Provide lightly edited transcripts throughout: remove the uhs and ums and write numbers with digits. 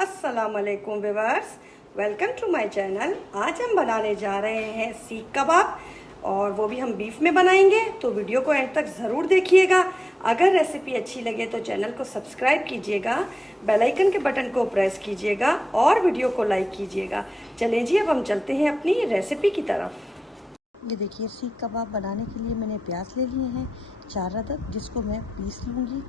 अस्सलाम वालेकुम viewers, welcome to my channel. आज हम बनाने जा रहे हैं सीख कबाब और वो भी हम बीफ में बनाएंगे, तो वीडियो को एंड तक ज़रूर देखिएगा। अगर रेसिपी अच्छी लगे तो चैनल को सब्सक्राइब कीजिएगा, बेल आइकन के बटन को प्रेस कीजिएगा और वीडियो को लाइक कीजिएगा। चलें जी, अब हम चलते हैं अपनी रेसिपी की तरफ। ये देखिए, सीख कबाब बनाने के लिए मैंने प्याज ले लिए हैं 4 अदद, जिसको मैं पीस लूँगी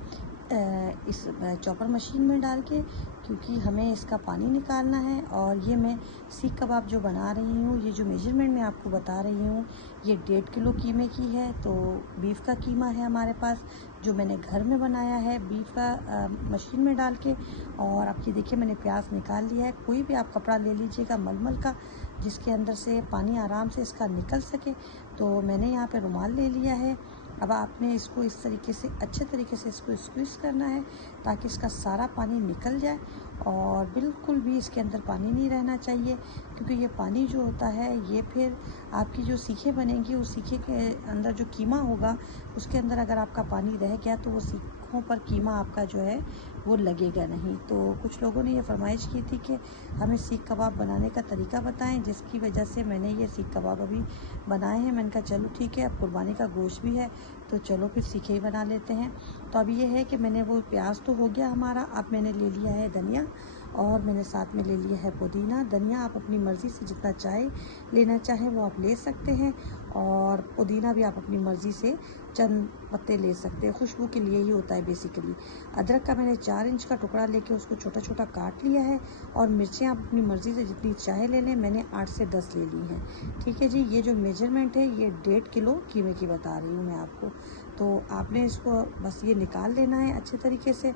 इस चॉपर मशीन में डाल के, क्योंकि हमें इसका पानी निकालना है। और ये मैं सीख कबाब जो बना रही हूँ, ये जो मेजरमेंट मैं आपको बता रही हूँ, ये 1.5 किलो कीमे की है। तो बीफ का कीमा है हमारे पास, जो मैंने घर में बनाया है बीफ का मशीन में डाल के। और अब ये देखिए, मैंने प्याज निकाल लिया है। कोई भी आप कपड़ा ले लीजिएगा मलमल का, जिसके अंदर से पानी आराम से इसका निकल सके। तो मैंने यहाँ पे रुमाल ले लिया है। अब आपने इसको इस तरीके से अच्छे तरीके से इसको स्क्वीज़ करना है, ताकि इसका सारा पानी निकल जाए और बिल्कुल भी इसके अंदर पानी नहीं रहना चाहिए। क्योंकि ये पानी जो होता है, ये फिर आपकी जो सीखें बनेंगी, उस सीखे के अंदर जो कीमा होगा, उसके अंदर अगर आपका पानी रह गया तो वो सीखों पर कीमा आपका जो है वो लगेगा नहीं। तो कुछ लोगों ने ये फरमाइश की थी कि हमें सीख कबाब बनाने का तरीका बताएं, जिसकी वजह से मैंने ये सीख कबाब अभी बनाए हैं। मैंने कहा चलो ठीक है, अब कुर्बानी का गोश्त भी है तो चलो फिर सीखे ही बना लेते हैं। तो अब ये है कि मैंने वो प्याज तो हो गया हमारा, अब मैंने ले लिया है धनिया और मैंने साथ में ले लिया है पुदीना। धनिया आप अपनी मर्ज़ी से जितना चाहे लेना चाहें वो आप ले सकते हैं, और पुदीना भी आप अपनी मर्ज़ी से चंद पत्ते ले सकते हैं, खुशबू के लिए ही होता है बेसिकली। अदरक का मैंने 4 इंच का टुकड़ा लेके उसको छोटा छोटा काट लिया है, और मिर्चें आप अपनी मर्ज़ी से जितनी चाहे ले लें। मैंने 8 से 10 ले ली हैं। ठीक है जी, ये जो मेजरमेंट है ये 1.5 किलो कीमे की बता रही हूँ मैं आपको। तो आपने इसको बस ये निकाल लेना है अच्छे तरीके से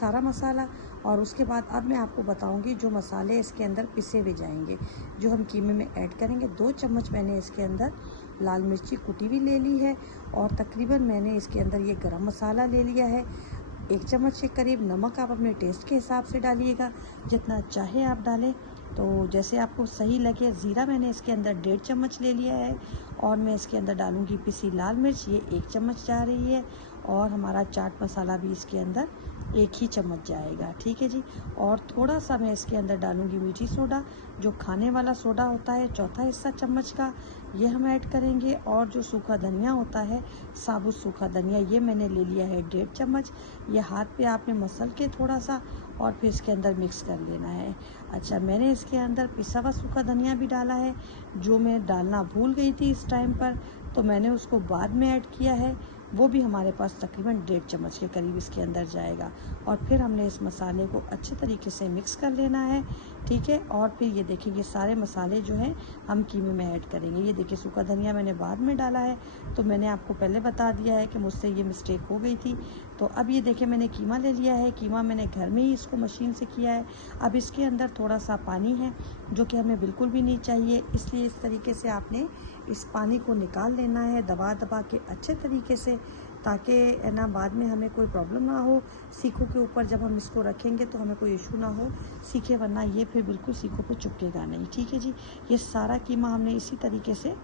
सारा मसाला। और उसके बाद अब मैं आपको बताऊंगी जो मसाले इसके अंदर पिसे हुए जाएंगे, जो हम कीमे में ऐड करेंगे। 2 चम्मच मैंने इसके अंदर लाल मिर्ची कुटी भी ले ली है, और तकरीबन मैंने इसके अंदर ये गरम मसाला ले लिया है। 1 चम्मच के करीब नमक आप अपने टेस्ट के हिसाब से डालिएगा, जितना चाहे आप डालें, तो जैसे आपको सही लगे। ज़ीरा मैंने इसके अंदर 1.5 चम्मच ले लिया है, और मैं इसके अंदर डालूंगी पिसी लाल मिर्च, ये 1 चम्मच जा रही है। और हमारा चाट मसाला भी इसके अंदर 1 ही चम्मच जाएगा। ठीक है जी। और थोड़ा सा मैं इसके अंदर डालूंगी मीठी सोडा, जो खाने वाला सोडा होता है, 1/4 हिस्सा चम्मच का, ये हम ऐड करेंगे। और जो सूखा धनिया होता है, साबुत सूखा धनिया, ये मैंने ले लिया है 1.5 चम्मच। ये हाथ पे आपने मसल के थोड़ा सा और फिर इसके अंदर मिक्स कर लेना है। अच्छा, मैंने इसके अंदर पिसा हुआ सूखा धनिया भी डाला है, जो मैं डालना भूल गई थी इस टाइम पर, तो मैंने उसको बाद में ऐड किया है। वो भी हमारे पास तकरीबन 1.5 चम्मच के करीब इसके अंदर जाएगा। और फिर हमने इस मसाले को अच्छे तरीके से मिक्स कर लेना है। ठीक है। और फिर ये देखिए, ये सारे मसाले जो हैं हम कीमे में ऐड करेंगे। ये देखिए, सूखा धनिया मैंने बाद में डाला है, तो मैंने आपको पहले बता दिया है कि मुझसे ये मिस्टेक हो गई थी। तो अब ये देखिए, मैंने कीमा ले लिया है। कीमा मैंने घर में ही इसको मशीन से किया है। अब इसके अंदर थोड़ा सा पानी है, जो कि हमें बिल्कुल भी नहीं चाहिए, इसलिए इस तरीके से आपने इस पानी को निकाल लेना है दबा दबा के अच्छे तरीके से, ताकि ना बाद में हमें कोई प्रॉब्लम ना हो सीखों के ऊपर। जब हम इसको रखेंगे तो हमें कोई इशू ना हो सीखे, वरना ये फिर बिल्कुल सीखों पे चिपकेगा नहीं। ठीक है जी। ये सारा कीमा हमने इसी तरीके से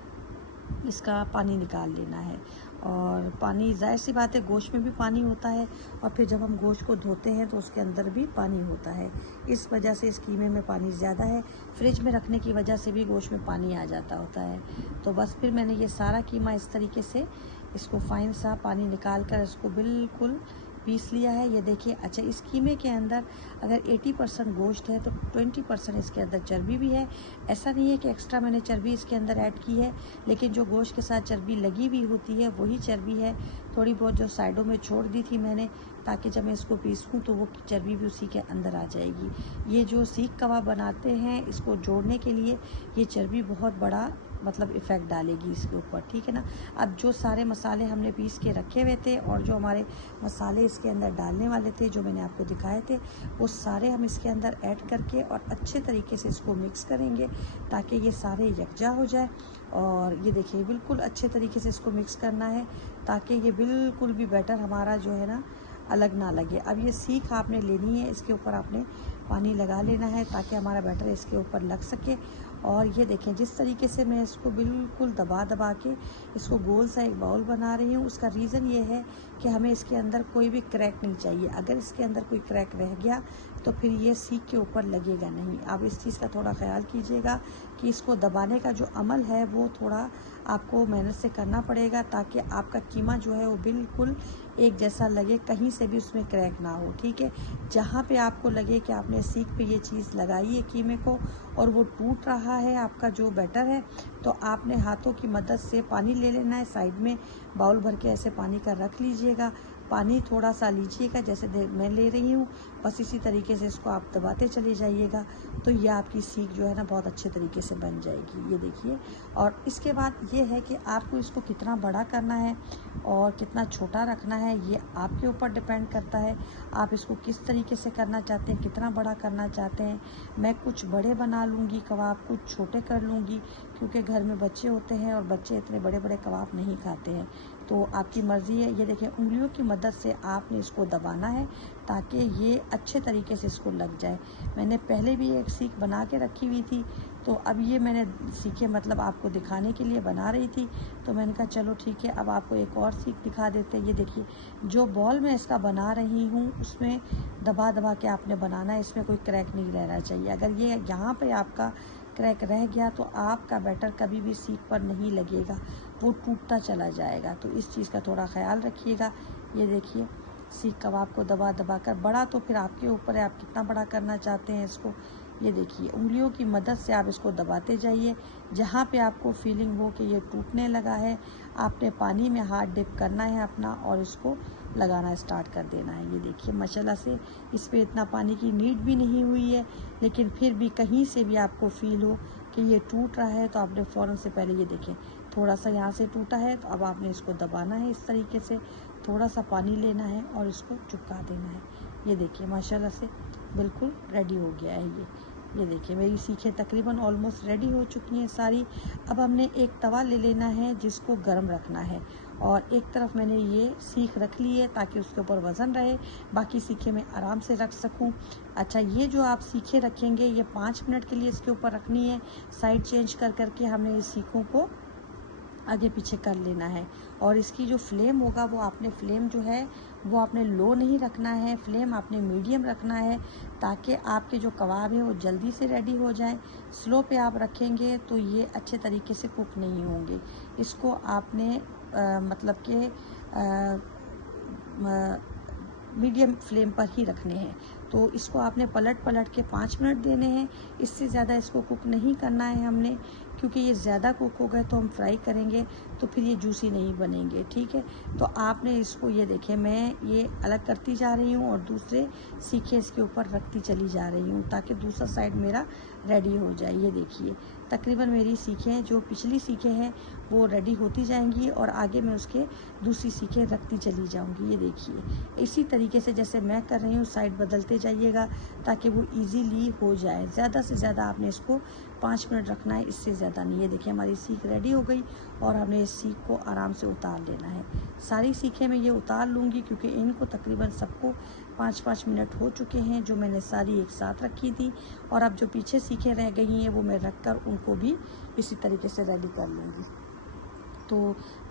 इसका पानी निकाल लेना है। और पानी, जाहिर सी बात है, गोश्त में भी पानी होता है, और फिर जब हम गोश्त को धोते हैं तो उसके अंदर भी पानी होता है। इस वजह से इस कीमे में पानी ज़्यादा है। फ्रिज में रखने की वजह से भी गोश्त में पानी आ जाता होता है। तो बस फिर मैंने ये सारा कीमा इस तरीके से इसको फाइन सा पानी निकाल कर इसको बिल्कुल पीस लिया है। ये देखिए। अच्छा, इस कीमे के अंदर अगर 80% गोश्त है तो 20% इसके अंदर चर्बी भी है। ऐसा नहीं है कि एक्स्ट्रा मैंने चर्बी इसके अंदर ऐड की है, लेकिन जो गोश्त के साथ चर्बी लगी हुई होती है वही चर्बी है। थोड़ी बहुत जो साइडों में छोड़ दी थी मैंने, ताकि जब मैं इसको पीसूँ तो वो चर्बी भी उसी के अंदर आ जाएगी। ये जो सीख कबाब बनाते हैं, इसको जोड़ने के लिए ये चर्बी बहुत बड़ा मतलब इफ़ेक्ट डालेगी इसके ऊपर। ठीक है ना। अब जो सारे मसाले हमने पीस के रखे हुए थे, और जो हमारे मसाले इसके अंदर डालने वाले थे जो मैंने आपको दिखाए थे, वो सारे हम इसके अंदर ऐड करके और अच्छे तरीके से इसको मिक्स करेंगे, ताकि ये सारे यकजा हो जाए। और ये देखिए, बिल्कुल अच्छे तरीके से इसको मिक्स करना है, ताकि ये बिल्कुल भी बैटर हमारा जो है ना अलग ना लगे। अब ये सीख आपने लेनी है, इसके ऊपर आपने पानी लगा लेना है ताकि हमारा बैटर इसके ऊपर लग सके। और ये देखें जिस तरीके से मैं इसको बिल्कुल दबा दबा के इसको गोल सा एक बाउल बना रही हूँ, उसका रीज़न ये है कि हमें इसके अंदर कोई भी क्रैक नहीं चाहिए। अगर इसके अंदर कोई क्रैक रह गया तो फिर ये सीख के ऊपर लगेगा नहीं। आप इस चीज़ का थोड़ा ख्याल कीजिएगा कि इसको दबाने का जो अमल है वो थोड़ा आपको मेहनत से करना पड़ेगा ताकि आपका कीमा जो है वो बिल्कुल एक जैसा लगे, कहीं से भी उसमें क्रैक ना हो। ठीक है, जहाँ पे आपको लगे कि आपने सीख पे ये चीज़ लगाई है कीमे को और वो टूट रहा है आपका जो बैटर है, तो आपने हाथों की मदद से पानी ले लेना है। साइड में बाउल भर के ऐसे पानी का रख लीजिएगा। पानी थोड़ा सा लीजिएगा जैसे मैं ले रही हूँ, बस इसी तरीके से इसको आप दबाते चले जाइएगा तो ये आपकी सीख जो है ना बहुत अच्छे तरीके से बन जाएगी। ये देखिए। और इसके बाद ये है कि आपको इसको कितना बड़ा करना है और कितना छोटा रखना है, ये आपके ऊपर डिपेंड करता है। आप इसको किस तरीके से करना चाहते हैं, कितना बड़ा करना चाहते हैं। मैं कुछ बड़े बना लूँगी कबाब, कुछ छोटे कर लूँगी, क्योंकि घर में बच्चे होते हैं और बच्चे इतने बड़े बड़े कबाब नहीं खाते हैं, तो आपकी मर्ज़ी है। ये देखिए, उंगलियों की मदद से आपने इसको दबाना है ताकि ये अच्छे तरीके से इसको लग जाए। मैंने पहले भी एक सीख बना के रखी हुई थी, तो अब ये मैंने सीखे मतलब आपको दिखाने के लिए बना रही थी, तो मैंने कहा चलो ठीक है, अब आपको एक और सीख दिखा देते हैं। ये देखिए, जो बॉल मैं इसका बना रही हूँ उसमें दबा दबा के आपने बनाना है, इसमें कोई क्रैक नहीं रहना चाहिए। अगर ये यहाँ पे आपका क्रैक रह गया तो आपका बैटर कभी भी सीख पर नहीं लगेगा, वो टूटता चला जाएगा। तो इस चीज़ का थोड़ा ख्याल रखिएगा। ये देखिए, सीख कबाब को दबा दबा कर, बड़ा तो फिर आपके ऊपर है आप कितना बड़ा करना चाहते हैं इसको। ये देखिए, उंगलियों की मदद से आप इसको दबाते जाइए। जहाँ पे आपको फीलिंग हो कि ये टूटने लगा है, आपने पानी में हाथ डिप करना है अपना और इसको लगाना स्टार्ट कर देना है। ये देखिए, माशाल्लाह से इस पे इतना पानी की नीड भी नहीं हुई है, लेकिन फिर भी कहीं से भी आपको फील हो कि ये टूट रहा है तो आपने फ़ौरन से पहले ये देखें थोड़ा सा यहाँ से टूटा है, तो अब आपने इसको दबाना है इस तरीके से, थोड़ा सा पानी लेना है और इसको चिपका देना है। ये देखिए, माशाल्लाह से बिल्कुल रेडी हो गया है ये देखिए, मेरी सीखें तकरीबन ऑलमोस्ट रेडी हो चुकी हैं सारी। अब हमने एक तवा ले लेना है जिसको गर्म रखना है और एक तरफ मैंने ये सीख रख ली है ताकि उसके ऊपर वज़न रहे, बाकी सीखें मैं आराम से रख सकूं। अच्छा, ये जो आप सीखें रखेंगे ये 5 मिनट के लिए इसके ऊपर रखनी है। साइड चेंज कर करके हमने इस सीखों को आगे पीछे कर लेना है। और इसकी जो फ्लेम होगा वो आपने फ्लेम जो है वो आपने लो नहीं रखना है, फ्लेम आपने मीडियम रखना है ताकि आपके जो कबाब है वो जल्दी से रेडी हो जाए। स्लो पे आप रखेंगे तो ये अच्छे तरीके से कुक नहीं होंगे। इसको आपने मतलब कि मीडियम फ्लेम पर ही रखने हैं। तो इसको आपने पलट पलट के 5 मिनट देने हैं, इससे ज़्यादा इसको कुक नहीं करना है हमने, क्योंकि ये ज़्यादा कुक हो गए तो हम फ्राई करेंगे तो फिर ये जूसी नहीं बनेंगे। ठीक है, तो आपने इसको, ये देखें मैं ये अलग करती जा रही हूँ और दूसरे सीखे इसके ऊपर रखती चली जा रही हूँ ताकि दूसरा साइड मेरा रेडी हो जाए। ये देखिए, तकरीबन मेरी सीखें जो पिछली सीखें हैं वो रेडी होती जाएंगी और आगे मैं उसके दूसरी सीखें रखती चली जाऊंगी। ये देखिए, इसी तरीके से जैसे मैं कर रही हूँ साइड बदलते जाइएगा ताकि वो इजीली हो जाए। ज़्यादा से ज़्यादा आपने इसको 5 मिनट रखना है, इससे ज़्यादा नहीं। ये देखिए, हमारी सीख रेडी हो गई और हमने इस सीख को आराम से उतार लेना है। सारी सीखें मैं ये उतार लूँगी क्योंकि इनको तकरीबन सबको 5-5 मिनट हो चुके हैं जो मैंने सारी एक साथ रखी थी। और अब जो पीछे सीखें रह गई हैं वो मैं रख कर उनको भी इसी तरीके से रेडी कर लूँगी। तो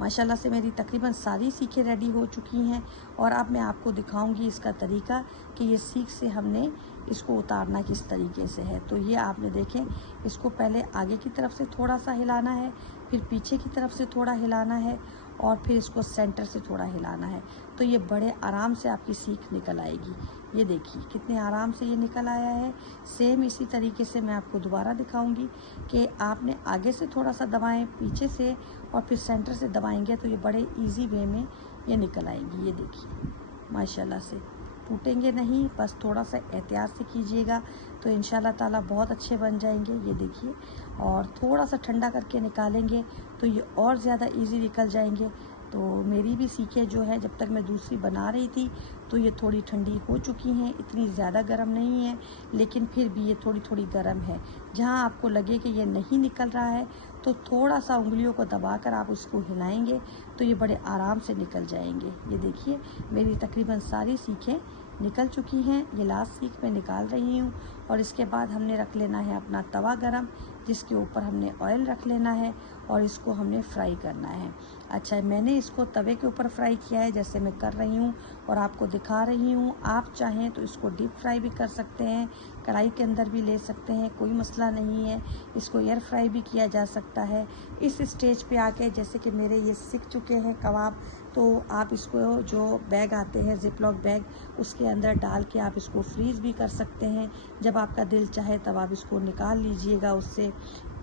माशाल्लाह से मेरी तकरीबन सारी सीखें रेडी हो चुकी हैं और अब मैं आपको दिखाऊंगी इसका तरीका कि ये सीख से हमने इसको उतारना किस तरीके से है। तो ये आपने देखें, इसको पहले आगे की तरफ से थोड़ा सा हिलाना है, फिर पीछे की तरफ से थोड़ा हिलाना है और फिर इसको सेंटर से थोड़ा हिलाना है, तो ये बड़े आराम से आपकी सीख निकल आएगी। ये देखिए कितने आराम से ये निकल आया है। सेम इसी तरीके से मैं आपको दोबारा दिखाऊंगी कि आपने आगे से थोड़ा सा दबाएं, पीछे से और फिर सेंटर से दबाएंगे तो ये बड़े इजी वे में ये निकल आएंगी। ये देखिए, माशाल्लाह से टूटेंगे नहीं, बस थोड़ा सा एहतियात से कीजिएगा तो इंशाल्लाह ताला बहुत अच्छे बन जाएंगे। ये देखिए, और थोड़ा सा ठंडा करके निकालेंगे तो ये और ज़्यादा इजी निकल जाएंगे। तो मेरी भी सीखें जो है, जब तक मैं दूसरी बना रही थी तो ये थोड़ी ठंडी हो चुकी हैं, इतनी ज़्यादा गर्म नहीं है, लेकिन फिर भी ये थोड़ी थोड़ी गर्म है। जहाँ आपको लगे कि ये नहीं निकल रहा है तो थोड़ा सा उंगलियों को दबाकर आप उसको हिलाएंगे तो ये बड़े आराम से निकल जाएंगे। ये देखिए मेरी तकरीबन सारी सीखें निकल चुकी हैं। ये लास्ट सीख मैं निकाल रही हूँ। और इसके बाद हमने रख लेना है अपना तवा गरम, जिसके ऊपर हमने ऑयल रख लेना है और इसको हमने फ्राई करना है। अच्छा, मैंने इसको तवे के ऊपर फ्राई किया है जैसे मैं कर रही हूँ और आपको दिखा रही हूँ। आप चाहें तो इसको डीप फ्राई भी कर सकते हैं, कढ़ाई के अंदर भी ले सकते हैं, कोई मसला नहीं है। इसको एयर फ्राई भी किया जा सकता है। इस स्टेज पे आके जैसे कि मेरे ये सिक चुके हैं कबाब, तो आप इसको जो बैग आते हैं जिपलॉक बैग, उसके अंदर डाल के आप इसको फ्रीज़ भी कर सकते हैं। जब आपका दिल चाहे तब आप इसको निकाल लीजिएगा उससे।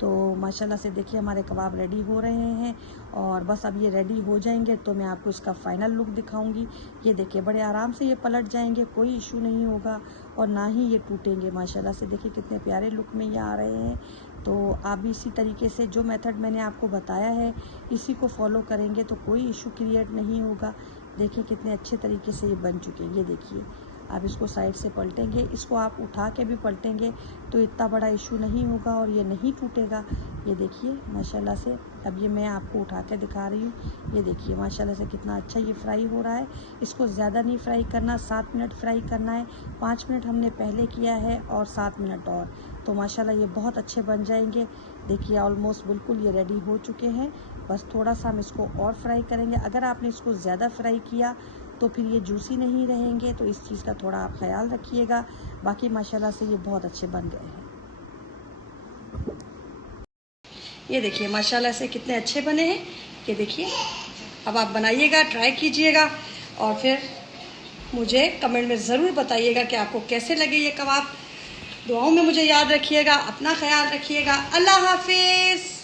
तो माशाल्लाह से देखिए हमारे कबाब रेडी हो रहे हैं और बस अब ये रेडी हो जाएंगे तो मैं आपको इसका फ़ाइनल लुक दिखाऊंगी। ये देखिए बड़े आराम से ये पलट जाएंगे, कोई इशू नहीं होगा और ना ही ये टूटेंगे। माशाल्लाह से देखिए कितने प्यारे लुक में ये आ रहे हैं। तो आप भी इसी तरीके से जो मेथड मैंने आपको बताया है इसी को फॉलो करेंगे तो कोई इशू क्रिएट नहीं होगा। देखिए कितने अच्छे तरीके से ये बन चुके हैं। ये देखिए आप इसको साइड से पलटेंगे, इसको आप उठा के भी पलटेंगे तो इतना बड़ा इशू नहीं होगा और ये नहीं टूटेगा। ये देखिए माशाल्लाह से अब ये मैं आपको उठा के दिखा रही हूँ। ये देखिए माशाल्लाह से कितना अच्छा ये फ्राई हो रहा है। इसको ज़्यादा नहीं फ्राई करना, 7 मिनट फ्राई करना है। 5 मिनट हमने पहले किया है और 7 मिनट और, तो माशाल्लाह ये बहुत अच्छे बन जाएंगे। देखिए ऑलमोस्ट बिल्कुल ये रेडी हो चुके हैं। बस थोड़ा सा हम इसको और फ्राई करेंगे। अगर आपने इसको ज़्यादा फ्राई किया तो फिर ये जूसी नहीं रहेंगे, तो इस चीज़ का थोड़ा आप ख्याल रखिएगा। बाकी माशाल्लाह से ये बहुत अच्छे बन गए हैं। ये देखिए माशाल्लाह से कितने अच्छे बने हैं। ये देखिए अब आप बनाइएगा, ट्राई कीजिएगा और फिर मुझे कमेंट में ज़रूर बताइएगा कि आपको कैसे लगे ये कबाब। दुआओं में मुझे याद रखिएगा, अपना ख्याल रखिएगा। अल्लाह हाफिज़।